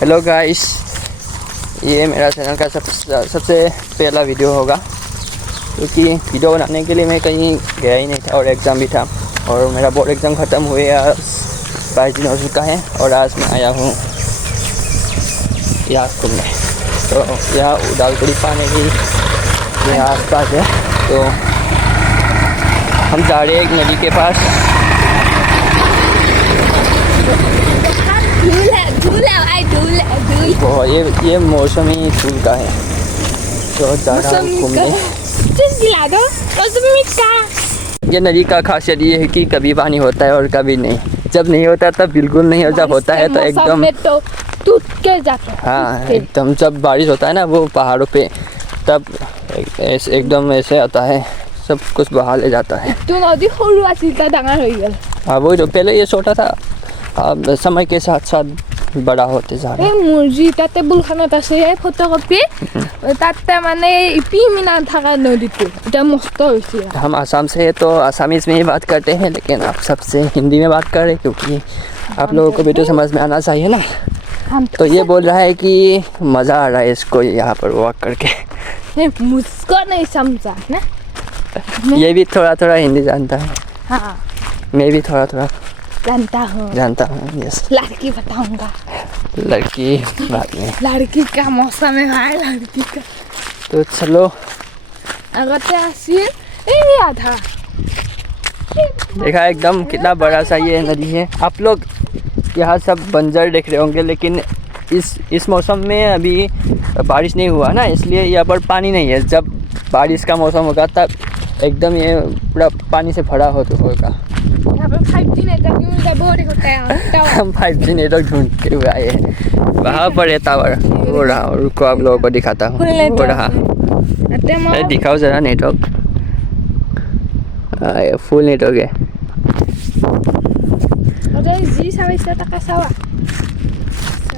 Hello guys, ये मेरा channel का सबसे पहला वीडियो होगा क्योंकि वीडियो बनाने के लिए मैं कहीं गया ही नहीं था और एग्ज़ाम भी था और मेरा बोर्ड एग्ज़ाम ख़त्म हुए आज 22 दिन हो चुका है और आज मैं आया हूँ यहाँ घूमने। तो यहाँ उदालपुरी पानी की यहाँ आसपास है, तो हम जा रहे हैं एक नदी के पास। ये मौसमी फूल का है तो जा रहा हूँ घूमने। ये नदी का खासियत ये है कि कभी पानी होता है और कभी नहीं। जब नहीं होता तब बिल्कुल नहीं, और जब होता है तो एकदम टूट के जाता है। हाँ एकदम, जब बारिश होता है ना वो पहाड़ों पे, तब एकदम ऐसे आता है, सब कुछ बहा ले जाता है। तो नदी खोलू आसिल डांगर हो गया। हाँ वही तो, पहले ये छोटा था, अब समय के साथ साथ बड़ा होते जा रहा है। मुर्जी ताते बुलखानत आछे फटोकपि ताते माने इपिमिना थाका नदीतो এটা मस्त হইছে। हम आसाम से हैं तो आसामीज में ही बात करते हैं, लेकिन आप सबसे हिंदी में बात कर रहे हैं क्योंकि आप लोगों को भी तो समझ में आना चाहिए ना। तो ये बोल रहा है कि मज़ा आ रहा है इसको यहाँ पर वॉक करके। मुझको नहीं समझा ना, ये भी थोड़ा थोड़ा हिंदी जानता है। हाँ मैं भी थोड़ा थोड़ा जानता हूँ। यस, लड़की बताऊंगा। लड़की बात में, लड़की का मौसम है भाई, लड़की का। तो चलो अगर ते आसिल नहीं आधा देखा एकदम कितना बड़ा सा ये नदी है। आप लोग यहाँ सब बंजर देख रहे होंगे, लेकिन इस मौसम में अभी बारिश नहीं हुआ ना, इसलिए यहाँ पर पानी नहीं है। जब बारिश का मौसम होगा तब एकदम ये पूरा पानी से भरा होगा। यहाँ पर 5G नेटवर्क होता है। हम 5G नेटवर्क ढूंढते हुए आए हैं। वहाँ पर है टावर, वो रहा, रुको आप लोगों को दिखाता हूँ। वो रहा, दिखाओ ज़रा नेटवर्क। फुल नेटवर्क है।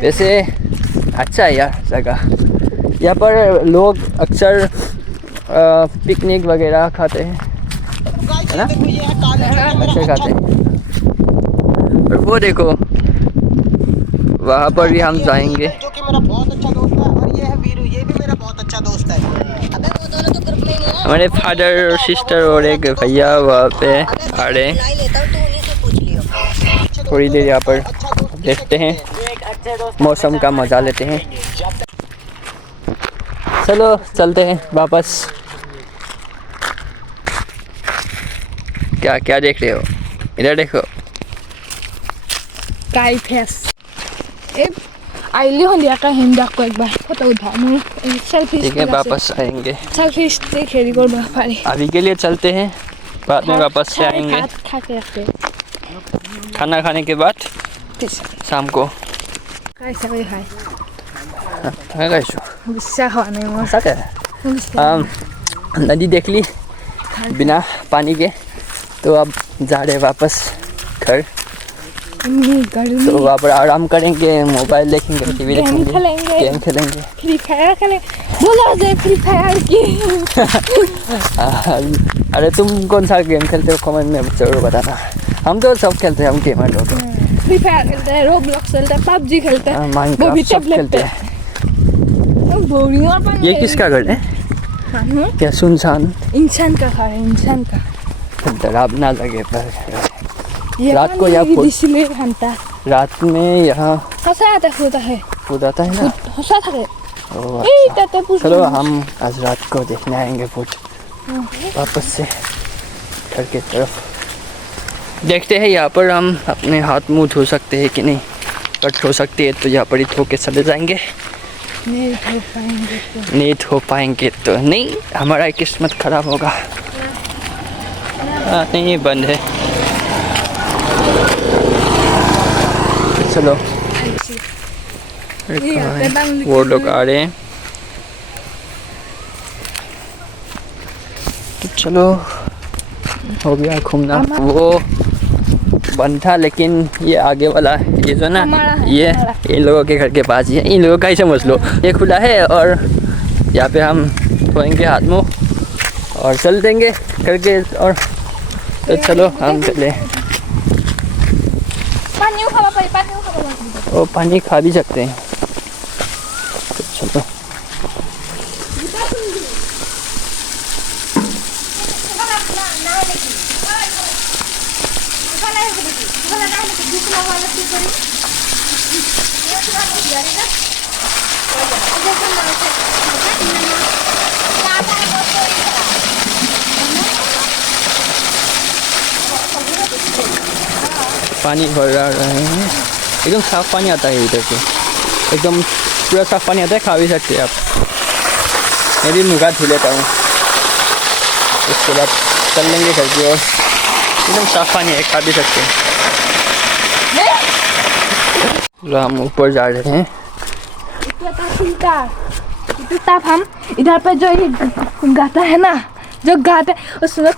वैसे अच्छा है यार जगह। यहाँ पर लोग अक्सर पिकनिक वगैरह खाते हैं, है ना, अच्छे खाते हैं। और वो देखो वहाँ पर भी हम जाएंगे। जो कि मेरा बहुत अच्छा दोस्त है, और ये है वीरू, ये भी मेरा बहुत अच्छा दोस्त है। अबे वो दोनों तो ग्रुप में नहीं है। हमारे फादर और सिस्टर और एक भैया वहाँ पे आ रहे हैं। थोड़ी देर यहाँ पर देखते हैं, मौसम का मज़ा लेते हैं। चलो चलते हैं वापस। क्या क्या देख रहे हो? इधर देखो। काई फेस ए आइली हंदिया का हिंदा को एक बार फोटो उठा मुझे सेल्फी। ठीक है, वापस आएंगे। सेल्फी स्टिक खेली कर बाहर। अभी के लिए चलते हैं, बाद में वापस से आएंगे। खाना खाने के बाद शाम को। नदी देख ली बिना पानी के, तो अब जा रहे वापस घर। तो वहाँ पर आराम करेंगे, मोबाइल देखेंगे, टीवी देखेंगे, गेम खेलेंगे, फ्री फायर खेलेंगे। बोला जाए फ्री फायर की। अरे तुम कौन सा गेम खेलते हो कमेंट में जरूर बताना। हम तो सब खेलते हैं, हम गेमर लोग। फ्री फायर खेलते हैं, रोब्लॉक्स खेलते हैं, पबजी खेलते हैं, माइनक्राफ्ट सब खेलते हैं। ये किसका घर है? क्या सुनसान? इंसान का घर है, इंसान का। डरावना लगे पर रात को यहाँ रात में यहाँ फूट आता है ना। चलो हम आज रात को देखने आएंगे फूट वापस से घर की तरफ। देखते हैं यहाँ पर हम अपने हाथ मुंह धो सकते हैं कि नहीं। पर धो सकते हैं तो यहाँ पर ही धो के चले जाएंगे। नहीं धो पाएंगे तो नहीं, हमारा किस्मत खराब होगा। नहीं बंद है। चलो वो लोग आ रहे हैं, तो चलो हो गया घूमना। वो बंद था, लेकिन ये आगे वाला ये जो ना, ये इन लोगों के घर के पास ही है। इन लोगों का ही समझ लो, ये खुला है और यहाँ पे हम धोएंगे हाथ मुँह और चल देंगे करके। और तो चलो हम चले। पानी खा वो पानी खा भी सकते हैं। चलो पानी भर रहे हैं, एकदम साफ पानी आता है इधर से, एकदम पूरा साफ पानी आता है, खा भी सकते हैं आप। मैं भी मुँह धो लेता हूँ, उसके बाद चल लेंगे घर की ओर। एकदम साफ पानी है, खा भी सकते हैं। हम ऊपर जा रहे हैं। हम इधर पे जो ये गाता है ना, जो गाता है उसमें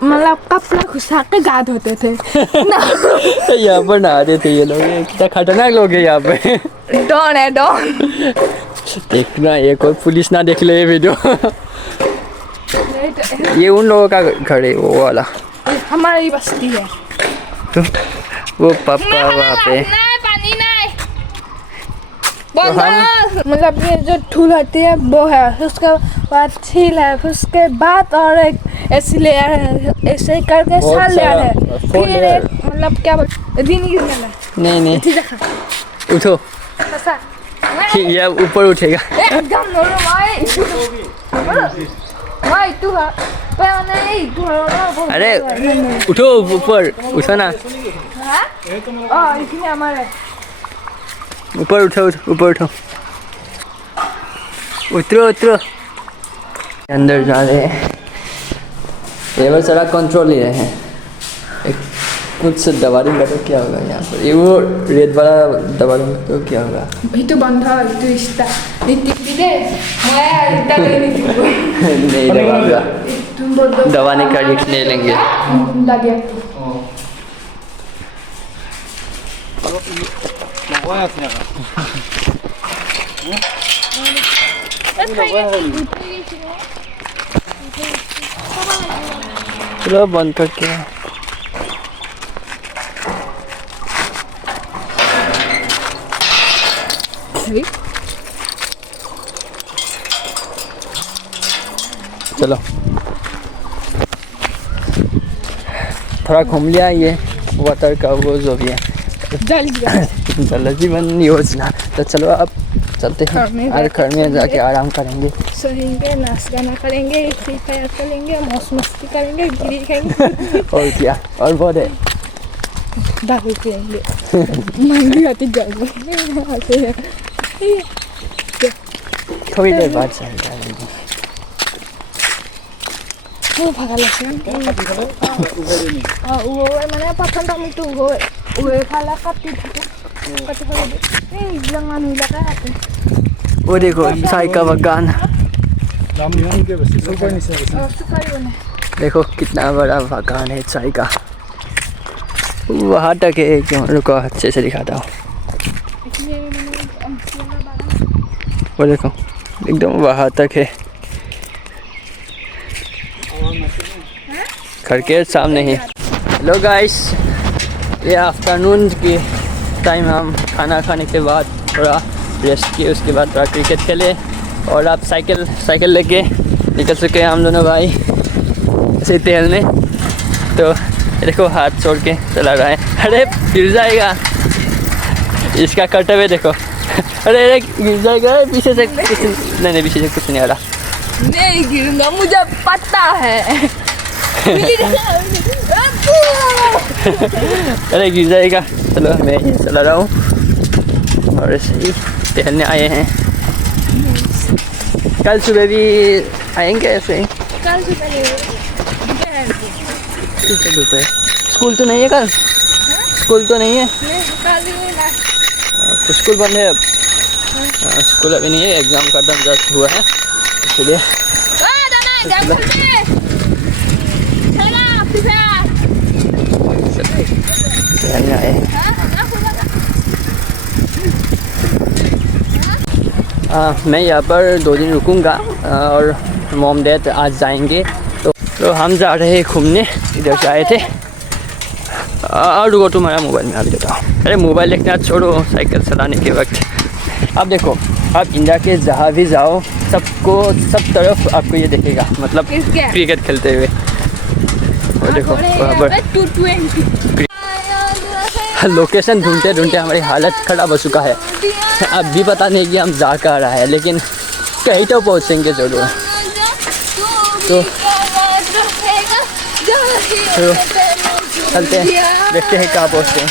मतलब कपड़ा घुसा के गा धोते थे ना। यहाँ पर नहा रहे थे ये लोग, कितना खतरनाक लोग हैं यहाँ पे। डॉन है डॉन। देखना एक और पुलिस ना देख ले ये वीडियो। ये उन लोगों का घर है, वो वाला हमारी बस्ती है। तो वो पापा वहाँ पे पानी नहीं मतलब ये जो ठूल होती है वो है, उसके बाद छील है, फिर उसके बाद और एक ऐसी लेयर है, ऐसे करके साल लेयर है, फिर एक मतलब क्या बोलते नहीं नहीं उठो, ये ऊपर उठेगा। अरे उठो ऊपर, उठो ना ऊपर, उठो ऊपर उठो, उतरो उतरो। अंदर जा रहे हैं, ये बस सारा कंट्रोल ले रहे हैं। एक कुछ दबा दूंगा तो क्या होगा यहाँ पर, ये वो रेड वाला दबा दूंगा तो क्या होगा। itu bantah itu ista nitik dide maya ita ini नहीं दबाऊंगा, दबाने का रिस्क नहीं लेंगे। lagi चलो बंद करके चलो। थोड़ा घूम लिया ये वाटर का वो जो भी है जल जीवन योजना। तो चलो अब चलते हैं और घर में जाके आराम करेंगे, सोएंगे, नाच गाना करेंगे, फ्री फायर खेलेंगे, मौज मस्ती करेंगे, गिरी खाएंगे और क्या, और बहुत है। दारू पिएंगे, महंगी आती जाएगी। थोड़ी देर बाद चलता है वो भागा लगे वो मैंने पसंद था मिट्टू वो खाला काटी jangan laka atin वो देखो चाय का बागान, देखो कितना बड़ा बागान है चाय का। वहाँ तक है, क्यों रुको अच्छे से दिखाता हूँ। वो देखो एकदम वहाँ तक है, घर के सामने ही। हेलो गाइस, ये आफ्टरनून के टाइम हम खाना खाने के बाद थोड़ा रेस्ट किए, उसके बाद थोड़ा क्रिकेट खेले और आप साइकिल लेके निकल सके हम दोनों भाई ऐसे टहलने। तो देखो हाथ छोड़ के चला रहा है, अरे गिर जाएगा, इसका कर्तव्य देखो। अरे अरे गिर जाएगा, पीछे से नहीं पीछे से कुछ नहीं आ रहा। नहीं गिरूंगा, मुझे पता है। अरे गिर जाएगा। चलो मैं ही चला रहा हूँ और ऐसे ही टहलने आए हैं। कल सुबह भी आएंगे ऐसे ही। कल सुबह दोपहर स्कूल तो नहीं है कल? स्कूल तो नहीं है? तो स्कूल बंद है अब? स्कूल अभी नहीं है, एग्ज़ाम खत्म जस्ट हुआ है इसलिए। टहलने आए हैं। मैं यहाँ पर 2 दिन रुकूंगा और मॉम डैड आज जाएंगे, तो हम जा रहे हैं घूमने, इधर से आए थे। और रुको तुम्हारा मोबाइल में आ देता हूँ। अरे मोबाइल देखना छोड़ो साइकिल चलाने के वक्त। अब देखो, आप इंडिया के जहाँ भी जाओ सब तरफ आपको ये दिखेगा, मतलब किसके? क्रिकेट खेलते हुए। और देखो वहाँ पर 220 लोकेशन ढूंढते ढूंढते हमारी हालत खराब हो चुका है। अब भी पता नहीं कि हम जा कहाँ रहा है, लेकिन कहीं तो पहुँचेंगे जरूर। तो चलते हैं, देखते हैं कहाँ पहुँचते हैं।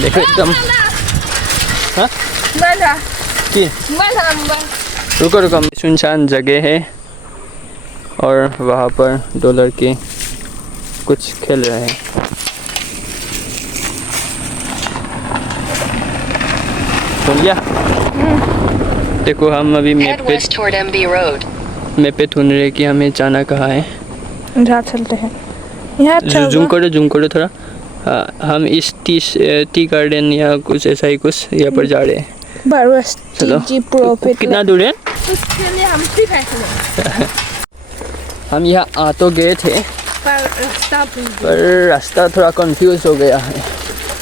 देखो एकदम हाँ कि रुको रुको, सुनसान जगह है और वहाँ पर 2 लड़के कुछ खेल रहे हैं। सुन लिया? देखो हम अभी मैप पे ढूंढ रहे कि हमें जाना कहाँ है। जहाँ चलते हैं यहाँ जूम करो थोड़ा। हाँ, हम इस टी गार्डन या कुछ ऐसा ही कुछ यहाँ पर जा रहे हैं। चलो कितना दूर है? उसके लिए हम फ्री फैसले हम यहाँ आ तो गए थे पर रास्ता थोड़ा कंफ्यूज हो गया है।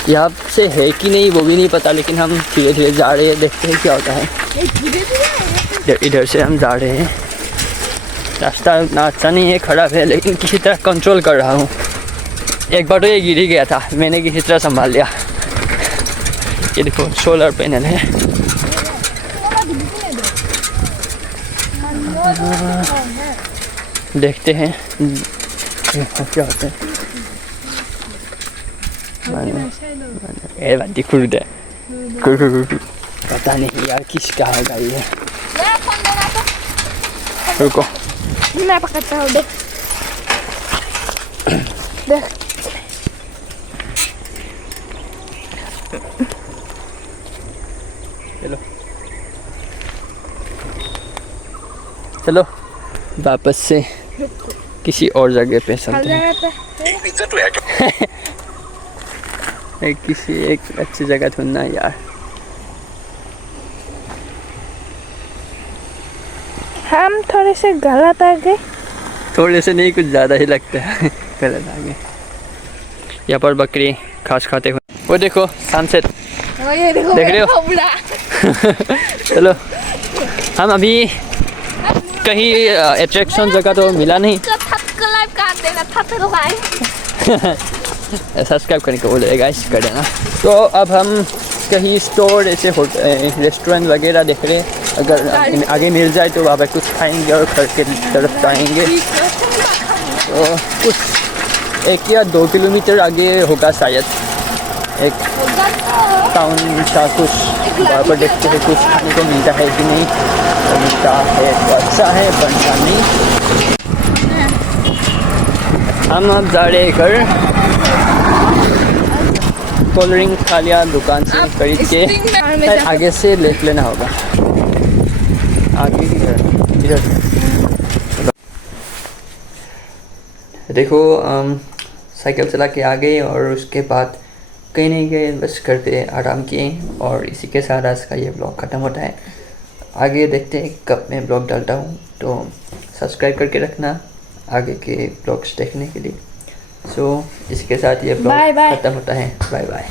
यहाँ से है कि नहीं वो भी नहीं पता, लेकिन हम धीरे धीरे जा रहे हैं, देखते हैं क्या होता है। इधर से हम जा रहे हैं। रास्ता उतना अच्छा नहीं है, खराब है, लेकिन किसी तरह कंट्रोल कर रहा हूँ। एक बार तो ये गिर ही गया था, मैंने किसी तरह संभाल लिया। ये देखो सोलर पैनल है। देखते हैं क्या होता है। ए बंदी खुद है, पता नहीं यार किसका होगा ये। रुको मैं पकड़ता हूँ, देख देख चलो चलो वापस से किसी और जगह पे चलते हैं। किसी एक अच्छी जगह ढूंढना है यार। हम थोड़े से गलत आ गए। थोड़े से नहीं, कुछ ज़्यादा ही लगता है गलत आ गए। यहाँ पर बकरी घास खाते हुए, वो देखो सनसेट देख रहे हो। चलो हम अभी कहीं अट्रैक्शन जगह तो मिला नहीं। सब्सक्राइब करने को बोलेगा गाइस, कर देना। तो अब हम कहीं स्टोर ऐसे रेस्टोरेंट वगैरह देख रहे हैं, अगर आगे मिल जाए तो वहाँ पर कुछ खाएंगे और घर के तरफ जाएंगे। तो कुछ 1 या 2 किलोमीटर आगे होगा शायद एक टाउन सा कुछ, वहाँ पर देखते हैं कुछ खाने को मिलता है कि नहीं। तो मिलता है तो अच्छा है, बनता नहीं। हम अब जा रहे घर, कोल्ड ड्रिंक खा लिया दुकान से खरीद के, आगे से लेना होगा। आगे इधर देखो साइकिल चला के आ गए और उसके बाद कहीं नहीं गए, बस करते आराम किए। और इसी के साथ आज का ये ब्लॉग ख़त्म होता है। आगे देखते हैं कब मैं ब्लॉग डालता हूँ, तो सब्सक्राइब करके रखना आगे के ब्लॉग्स देखने के लिए। सो इसके साथ ये ब्लॉग ख़त्म होता है। Bye bye.